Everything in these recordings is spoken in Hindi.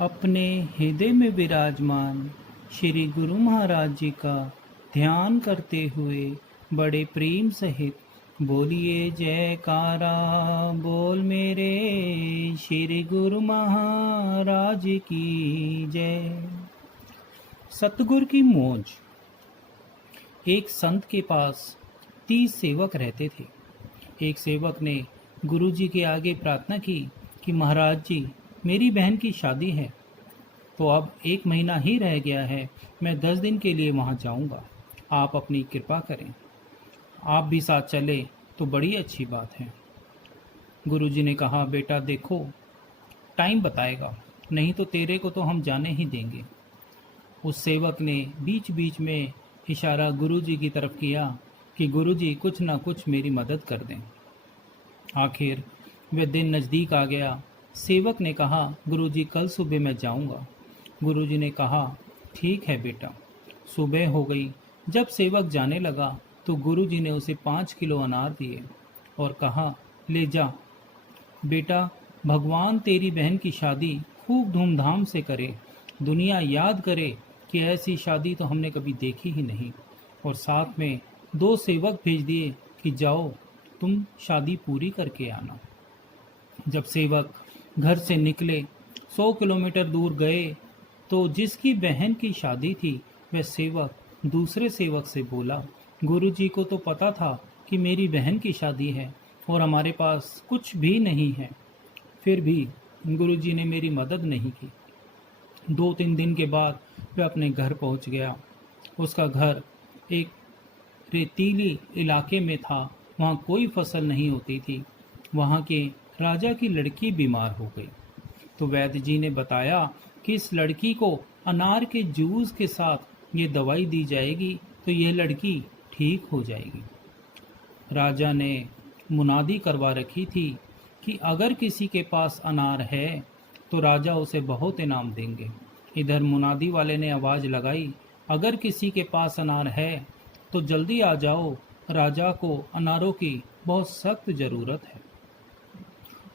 अपने हृदय में विराजमान श्री गुरु महाराज जी का ध्यान करते हुए बड़े प्रेम सहित बोलिए जयकारा बोल मेरे श्री गुरु महाराज की जय। सतगुरु की मौज। एक संत के पास 30 सेवक रहते थे। एक सेवक ने गुरु जी के आगे प्रार्थना की कि महाराज जी, मेरी बहन की शादी है, तो अब 1 महीना ही रह गया है, मैं 10 दिन के लिए वहाँ जाऊँगा, आप अपनी कृपा करें। आप भी साथ चले तो बड़ी अच्छी बात है। गुरु जी ने कहा, बेटा देखो, टाइम बताएगा, नहीं तो तेरे को तो हम जाने ही देंगे। उस सेवक ने बीच बीच में इशारा गुरु जी की तरफ किया कि गुरु जी कुछ ना कुछ मेरी मदद कर दें। आखिर वह दिन नज़दीक आ गया। सेवक ने कहा, गुरुजी कल सुबह मैं जाऊंगा। गुरुजी ने कहा, ठीक है बेटा। सुबह हो गई। जब सेवक जाने लगा तो गुरुजी ने उसे 5 किलो अनार दिए और कहा, ले जा बेटा, भगवान तेरी बहन की शादी खूब धूमधाम से करे, दुनिया याद करे कि ऐसी शादी तो हमने कभी देखी ही नहीं। और साथ में 2 सेवक भेज दिए कि जाओ तुम शादी पूरी करके आना। जब सेवक घर से निकले 100 किलोमीटर दूर गए तो जिसकी बहन की शादी थी वह सेवक दूसरे सेवक से बोला, गुरुजी को तो पता था कि मेरी बहन की शादी है और हमारे पास कुछ भी नहीं है, फिर भी गुरुजी ने मेरी मदद नहीं की। 2-3 दिन के बाद वह अपने घर पहुंच गया। उसका घर एक रेतीली इलाके में था, वहाँ कोई फसल नहीं होती थी। वहाँ के राजा की लड़की बीमार हो गई तो वैद्य जी ने बताया कि इस लड़की को अनार के जूस के साथ ये दवाई दी जाएगी तो यह लड़की ठीक हो जाएगी। राजा ने मुनादी करवा रखी थी कि अगर किसी के पास अनार है तो राजा उसे बहुत इनाम देंगे। इधर मुनादी वाले ने आवाज़ लगाई, अगर किसी के पास अनार है तो जल्दी आ जाओ, राजा को अनारों की बहुत सख्त ज़रूरत है।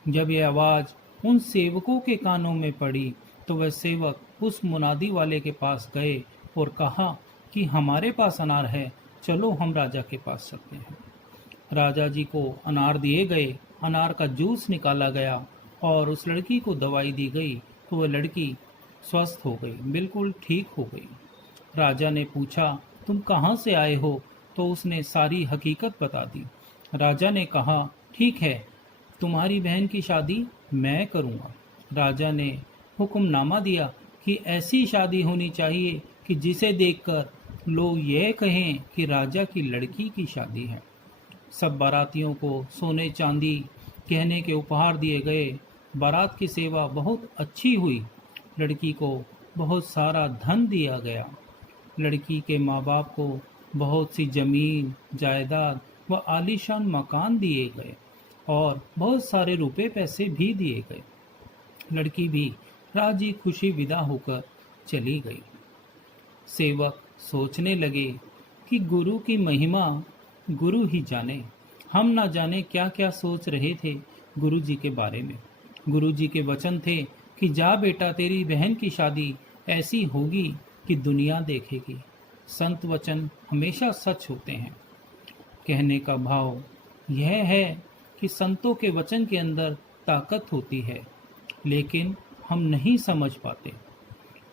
जब यह आवाज़ उन सेवकों के कानों में पड़ी तो वह सेवक उस मुनादी वाले के पास गए और कहा कि हमारे पास अनार है, चलो हम राजा के पास चलते हैं। राजा जी को अनार दिए गए, अनार का जूस निकाला गया और उस लड़की को दवाई दी गई तो वह लड़की स्वस्थ हो गई, बिल्कुल ठीक हो गई। राजा ने पूछा, तुम कहाँ से आए हो? तो उसने सारी हकीकत बता दी। राजा ने कहा, ठीक है, तुम्हारी बहन की शादी मैं करूँगा। राजा ने हुक्मनामा दिया कि ऐसी शादी होनी चाहिए कि जिसे देखकर लोग यह कहें कि राजा की लड़की की शादी है। सब बारातियों को सोने चांदी गहने के उपहार दिए गए। बारात की सेवा बहुत अच्छी हुई। लड़की को बहुत सारा धन दिया गया। लड़की के माँ बाप को बहुत सी जमीन जायदाद व आलीशान मकान दिए गए और बहुत सारे रुपए पैसे भी दिए गए। लड़की भी राजी खुशी विदा होकर चली गई। सेवक सोचने लगे कि गुरु की महिमा गुरु ही जाने, हम ना जाने क्या क्या सोच रहे थे गुरु जी के बारे में। गुरु जी के वचन थे कि जा बेटा, तेरी बहन की शादी ऐसी होगी कि दुनिया देखेगी। संत वचन हमेशा सच होते हैं। कहने का भाव यह है कि संतों के वचन के अंदर ताकत होती है, लेकिन हम नहीं समझ पाते।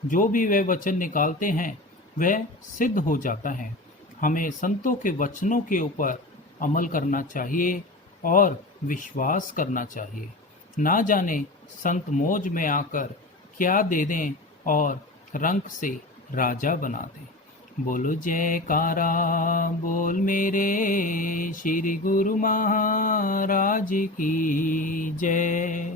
जो भी वे वचन निकालते हैं वह सिद्ध हो जाता है। हमें संतों के वचनों के ऊपर अमल करना चाहिए और विश्वास करना चाहिए। ना जाने संत मौज में आकर क्या दे दें और रंक से राजा बना दें। बोलो जयकारा बोल मेरे श्री गुरु महाराज की जय।